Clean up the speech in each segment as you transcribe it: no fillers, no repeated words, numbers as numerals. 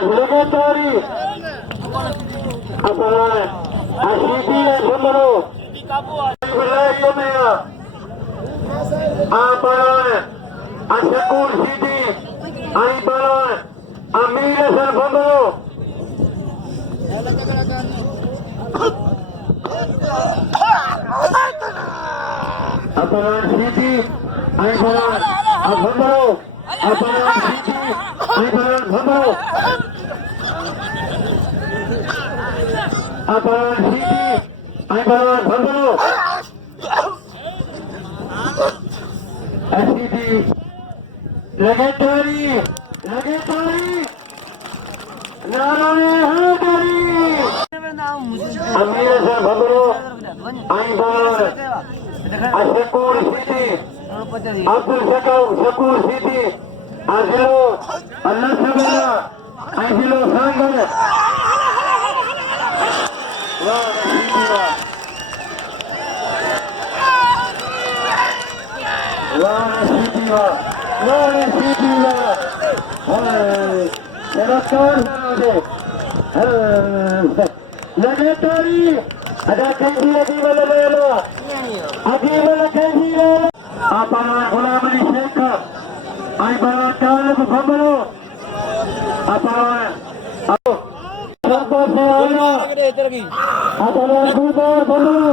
legendary Apalan Asidi Bumaro Wilayah Apalan Asyakur Sidi Aibalan Amir Hasan Bumaro Apalan Sidi Aibalan Bumaro Apalan Sidi Aibalan Bumaro Apalan Sidi Aibalan Bumaro Asidi legendary Narane Hadari Amir Hasan Bumaro Aibalan Asyakur Sidi Abdul Shakur Sidi Azilo Allah Sabala Azilo Sangar legendary ada kanji lagi mana kanji Apalan Ghulamali Sheikh Aibalan Talib Bumaro Apalan Sabar Sehara Apalan Gulbar Bumaro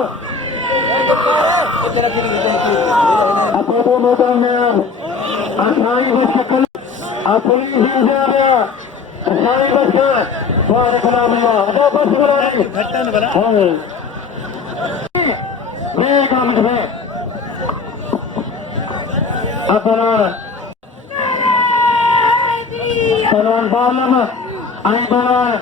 Apa modalnya Asai Baskal Apoli Zinjara Asai Baskal Barakallahu ada Baskal lagi Begam deh Apalan Balam Aibalan